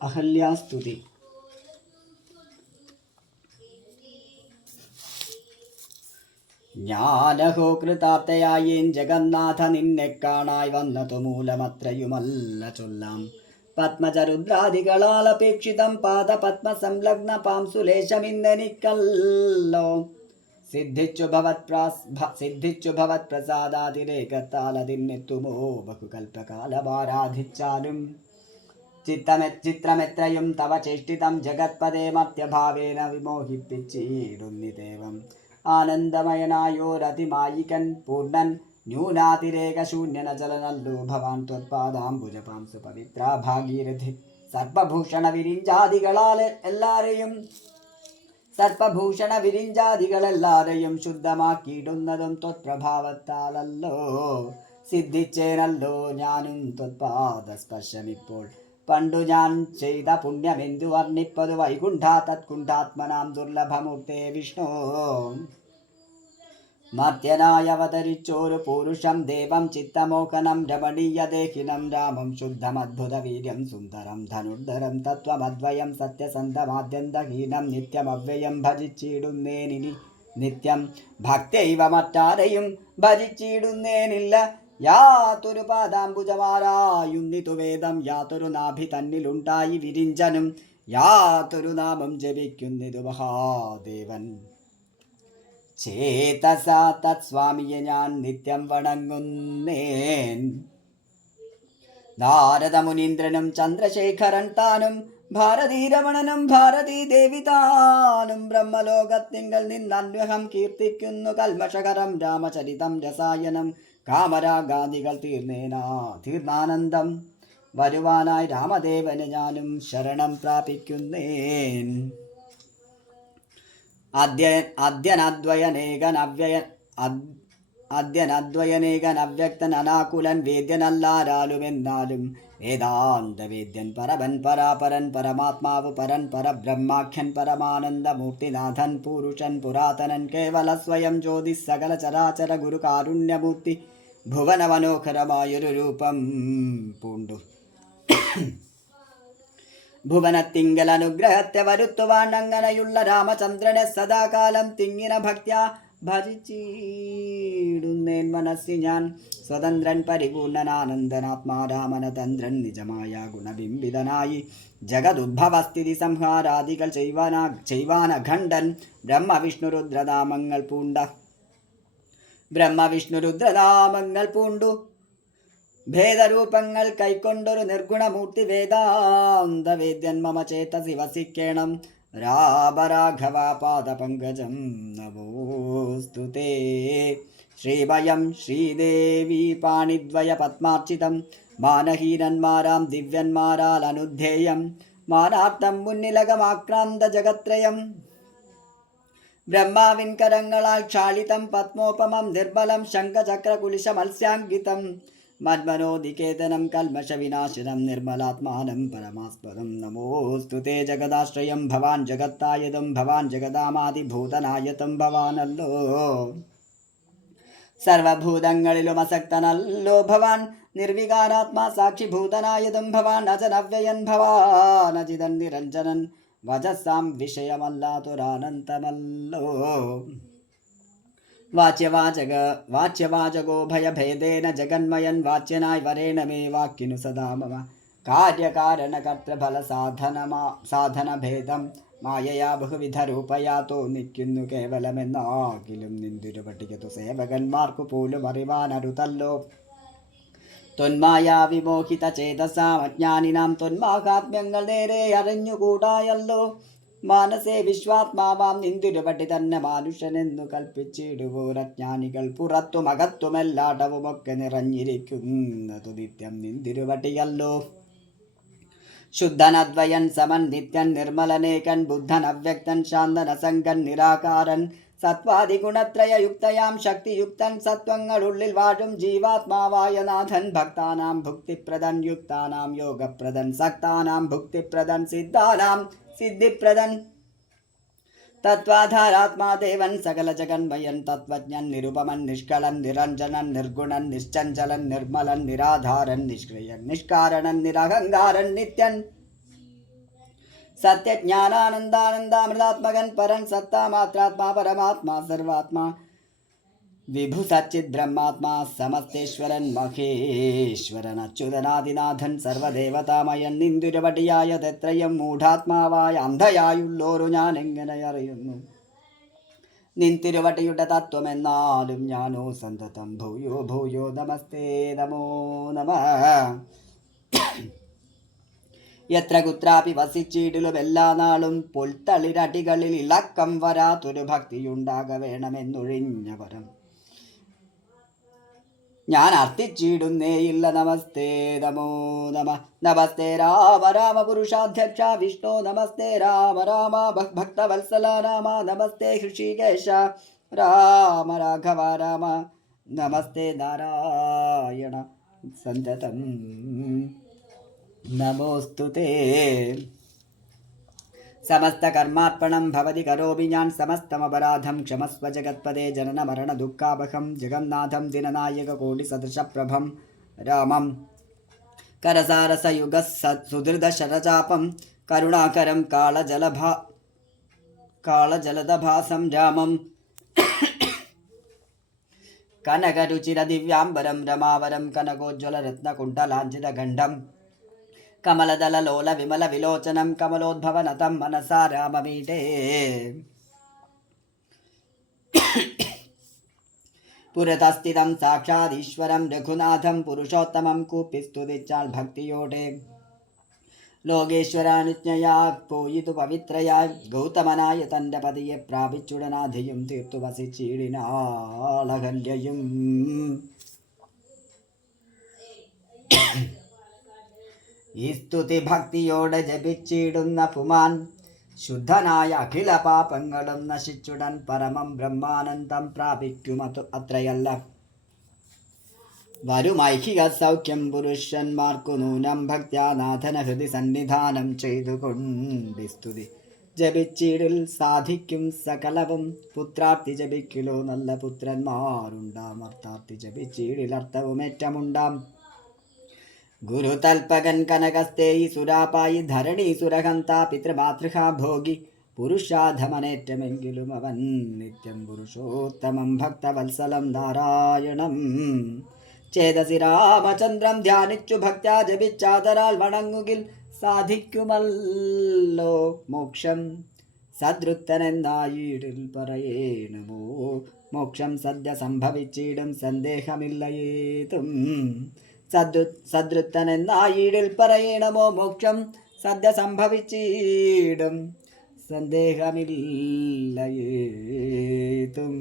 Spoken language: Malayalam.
അഹല്യാസ്തുതി. ഞാനഹോ കൃതാർത്ഥയായേൻ ജഗന്നാഥ നിന്നെ കാണായി വന്നതു മൂലമത്രയുമല്ല ചൊല്ലാം. പത്മജരുദ്രാദികളാൽ അപേക്ഷിതം പാദ പത്മ സംലഗ്ന പാംസുലേശമിന്നെനിക്കല്ലോ. സിദ്ധിച്ചു ഭവത് പ്രസാദാതിരേകത്താലതിന്നെത്തുമോ ബഹുകൽപ്പകാലമാരാധിച്ചാലും. ചിത്രമെത്രയും തവ ചേഷ്ടിതം ജഗത്പദേ മധ്യഭാവേന വിമോഹിപ്പിച്ചിടുന്നിദേവം. ആനന്ദമയനായോരതിമായികൻ പൂർണ്ണൻ ന്യൂനാതിരേകശൂന്യനചലനല്ലോ ഭവാൻ ത്വത്പാദാംബുജപാംസു പവിത്ര ഭാഗീരഥി. സർപ്പഭൂഷണ വിരിഞ്ചാദികളെല്ലാരെയും ശുദ്ധമാക്കിയിടുന്നതും ത്വത്പ്രഭാവത്താലല്ലോ. സിദ്ധിച്ചേനല്ലോ ഞാനും ത്വത്പാദസ്പർശമിപ്പോൾ. പണ്ടു ഞാൻ ചെയ്ത പുണ്യമെന്തു വർണ്ണിപ്പതു വൈകുണ്ഠാ തത്കുണ്ഠാത്മനാം ദുർലഭമൂർത്തേ വിഷ്ണു. മർത്യനായി അവതരിച്ചോരു പൂരുഷം ദേവം ചിത്തമോഹനം രമണീയദേഹിനം രാമം ശുദ്ധമദ്ഭുതവീര്യം സുന്ദരം ധനുർധരം തത്വമദ്വയം സത്യസന്ധമാദ്യന്തഹീനം നിത്യമവ്യയം ഭജിച്ചിടുന്നേനിനി നിത്യം. ഭക്തൈവ മറ്റാരെയും ഭജിച്ചിടുന്നേനില്ല. യാതൊരു പാദാംബുജമാരായുന്നിതു വേദം. യാതൊരു നാഭി തന്നിലുണ്ടായി വിരിഞ്ചനും. യാതൊരു നാമം ജപിക്കുന്നിതു മഹാദേവൻ. ചേതസാ തത്സ്വാമിയെ ഞാൻ നിത്യം വണങ്ങുന്നേൻ. നാരദമുനീന്ദ്രനും ചന്ദ്രശേഖരൻ താനും ഭാരതീരമണനും ഭാരതീ ദേവി താനും ബ്രഹ്മലോകത്തിങ്കൽ നിന്നന്വഹം കീർത്തിക്കുന്നു കൽമഷകരം രാമചരിതം രസായനം. കാമരാഗാദികൾ തീർന്നാനന്ദം വരുവാനായി രാമദേവന് ഞാനും ശരണം പ്രാപിക്കുന്നേൻ. അദ്യനദ്വയനേകൻ അവ്യക്തൻ അനാകുലൻ വേദ്യനല്ലാരാലുമെന്നാലും വേദാന്തവേദ്യൻ പരവൻ പരാപരൻ പരമാത്മാവ് പരൻ പരബ്രഹ്മാഖ്യൻ പരമാനന്ദമൂർത്തിനാഥൻ പുരുഷൻ പുരാതനൻ കേവല സ്വയം ജ്യോതി സകല ചരാചര ഗുരു കാരുണ്യമൂർത്തി ഭുവന മനോഹരമായൊരു രൂപം പൂണ്ടു ഭുവനത്തിങ്കൽ അനുഗ്രഹത്തെ വരുത്തുവാൻ അങ്ങനെയുള്ള രാമചന്ദ്രനെ സദാകാലം തിങ്ങിന ഭക്ത്യാ ഭജിച്ചിടുന്നേൻ മനസ്സി ഞാൻ. സ്വതന്ത്രൻ പരിപൂർണനാനന്ദനാത്മാരാമനതന്ത്രൻ നിജമായ ഗുണബിംബിതനായി ജഗദുദ്ഭവസ്ഥിതി സംഹാരാദികൾ ചെയ്വാനഖണ്ഡൻ ബ്രഹ്മവിഷ്ണുരുദ്രനാമങ്ങൾ പൂണ്ടു ഭേദരൂപങ്ങൾ കൈക്കൊണ്ടൊരു നിർഗുണമൂർത്തി വേദാന്തവേദ്യൻ മമ ചേതസി വസിക്കേണം. രാഘവ പാദപങ്കജം നമോസ്തുതേ. ശ്രീഭയം ശ്രീദേവി പാണിദ്വയ പത്മാർച്ചിതം മാനഹീനന്മാരാം ദിവ്യന്മാരാൽ അനുദ്ധേയം. മാനാർത്ഥം മുന്നിലകമാക്രാന്ത ജഗത്രയം ബ്രഹ്മാവിൻ കരങ്ങളാൽ ക്ഷാളിതം പത്മോപമം നിർമ്മലം ശംഖചക്രകുലിശ മത്സ്യാങ്കിതം. മന്മനോദികേതനം കൽമഷവിനാശനം നിർമ്മലാത്മാനം പരമാസ്പദം. നമോസ്തുതേ ജഗദാശ്രയം ഭവാൻ ജഗത്തായതം ഭവാൻ ജഗദാമാദിഭൂതനായതം ഭവാനല്ലോ. സർവഭൂതങ്ങളിലും അസക്തനല്ലോ ഭവാൻ നിർവികാരാത്മാ സാക്ഷിഭൂതനായതും ഭവാൻ. അജനവ്യയൻ ഭവാൻ അജിതൻ നിരഞ്ജനൻ വജസ്സാം വിഷയമല്ലാത്തൊരാനന്തമല്ലോ. വാച്യവാചകോ ഭയഭേദേന ജഗന്മയൻ വാച്യനായി വരേണ മേ വാക്കിനു സദാ മമ. കാര്യകാരണകർത്തൃഫല സാധനഭേദം മായയാ ബഹുവിധ രൂപയാ തോന്നിക്കുന്നു കേവലമെന്നാകിലും നിന്തിരു പട്ടികത്തു സേവകന്മാർക്കു പോലും അറിവാനരുതല്ലോ. തൊന്മായ വിമോഹിത ചേതസാം അജ്ഞാനിനാം തൊന്മാഹാത്മ്യങ്ങൾ നേരെ അറിഞ്ഞുകൂടായല്ലോ. മാനസേ വിശ്വാത്മാവാം നിന്തിരുപട്ടി തന്നെ മാനുഷ്യനെന്നു കൽപ്പിച്ചിടുവോരജ്ഞാനികൾ പുറത്തും അകത്തുമെല്ലാടവുമൊക്കെ നിറഞ്ഞിരിക്കുന്നതു നിത്യം നിന്തിരുപട്ടിയല്ലോ. ശുദ്ധനദ്വയൻ സമൻ നിത്യൻ നിർമ്മലനേകൻ ബുദ്ധൻ അവ്യക്തൻ ശാന്തനസംഗൻ നിരാകാരൻ സത്വാദിഗുണത്രയയുക്തയാം ശക്തിയുക്തൻ സത്വങ്ങളുള്ളിൽ വാഴും ജീവാത്മാവായ നാഥൻ. ഭക്താനാം ഭുക്തിപ്രദൻ യുക്താനാം യോഗപ്രദൻ സക്താനാം ഭുക്തിപ്രദൻ സിദ്ധാനാം സിദ്ധിപ്രദൻ. തത്വാധാരാത്മാദേവൻ സകല ജഗന്മയൻ തത്വജ്ഞൻ നിരുപമൻ നിഷ്കളൻ നിരഞ്ജനൻ നിർഗുണൻ നിശ്ചഞ്ചലൻ നിർമ്മലൻ നിരാധാരൻ നിഷ്ക്രിയൻ നിഷ്കാരണൻ നിരഹങ്കാരൻ നിത്യൻ സത്യജ്ഞാനാനന്ദാനന്ദാമൃതാത്മകൻ പരൻ സത്താമാത്രാത്മാ പരമാത്മാ സർവാത്മാ വിഭു സച്ചിത് ബ്രഹ്മാത്മാ സമസ്തേശ്വരൻ മഹേശ്വരൻ അച്യുതനാദിനാഥൻ സർവദേവതാമയൻ നിന്ദുരവടിയായതെത്രയും മൂഢാത്മാവായ അന്ധയായുള്ളോരു ഞാൻ എങ്ങനെ അറിയുന്നു നിന്തിരുവടിയുടെ തത്വമെന്നാലും ഞാനോ സന്തതം ഭൂയോ ഭൂയോ നമസ്തേ നമോ നമ എത്ര കുത്രാപി വസിച്ചിടിലും എല്ലാ നാളും പൊൽത്തളിരടികളിൽ ഇളക്കം വരാത്തൊരു ഭക്തിയുണ്ടാക വേണമെന്നൊഴിഞ്ഞ വരം ഞാൻ അർത്ഥിച്ചിടുന്നേയില്ല നമസ്തേ നമോ നമ നമസ്തേ രാമ രാമ പുരുഷാധ്യക്ഷ വിഷ്ണു നമസ്തേ രാമ രാമ ഭക്തവത്സല രാമ നമസ്തേ ഹൃഷികേശ രാമ രാഘവ രാമ നമസ്തേ നാരായണ സന്തതം നമോസ്തുതേ സമസ്തകർമാർപ്പണം ഭവതി കരോമി ഞാൻ സമസ്തമപരാധം ക്ഷമസ്വ ജഗത്പദേ ജനന മരണ ദുഃഖാപഹം ജഗന്നാഥം ദിനനായക കോടി സദൃശപ്രഭം രാമം കരസാരസയുഗ സുധൃത ശരചാപം കരുണാകരം കാളജലദഭാസം രാമം കനകരുചിര ദിവ്യാംബരം രമാവരം കനകോജ്വല രത്നകുണ്ഡലാഞ്ജിത ഗണ്ഡം കമലദലലോല വിമല വിലോചനം കമലോദ്ഭവനതം മനസാ രാമമീടേ പുരതസ്ഥിതം സാക്ഷാദീശ്വരം രഘുനാഥം പുരുഷോത്തമം കൂപ്പിസ്തുതിച്ചാൽ ഭക്തിയോടെ ലോകേശ്വരാനുജ്ഞയാ പോയിതു പവിത്രയായി ഗൗതമനായ തൻ്റെ പതിയെ പ്രാപിച്ചുടനാധിയും തീർത്തു വസിച്ചിടിനാളഹല്യയും ഈ സ്തുതി ഭക്തിയോടെ ജപിച്ചിടുന്ന പുമാൻ ശുദ്ധനായ അഖില പാപങ്ങളും നശിച്ചുടൻ പരമം ബ്രഹ്മാനന്ദം പ്രാപിക്കുമതു അത്രയല്ല വരുമൈഹിക സൗഖ്യം പുരുഷന്മാർക്കു നൂനം ഭക്ത്യാനാഥന ഹൃദി സന്നിധാനം ചെയ്തുകൊണ്ട് സ്തുതി ജപിച്ചിടിൽ സാധിക്കും സകലവും പുത്രാർത്ഥി ജപിക്കിലോ നല്ല പുത്രന്മാരുണ്ടാം അർത്ഥാർത്ഥി ജപിച്ചിടിൽ അർത്ഥവും ഏറ്റമുണ്ടാം ഗുരുതൽപകൻ കനകസ്തേയി സുരാപായി ധരണി സുരഹന്ത പിതൃമാതൃഹാ ഭോഗി പുരുഷാധമനേറ്റമെങ്കിലും അവൻ നിത്യം പുരുഷോത്തമം ഭക്തവത്സലം നാരായണം ചേതസി രാമചന്ദ്രം ധ്യാനിച്ചു ഭക്ത്യാ ജപിച്ചാതരാൽ വണങ്ങുകിൽ സാധിക്കുമല്ലോ മോക്ഷം സദ്രുത്തനെന്നായിടിൽ പറയേണമോ മോക്ഷം സദ്യ സംഭവിച്ചിടും സന്ദേഹമില്ലയേതും സദ്രുത്തനെന്നായിടിൽ പറയണമോ മോക്ഷം സദ്യ സംഭവിച്ചിടും സന്ദേഹമില്ലയേതും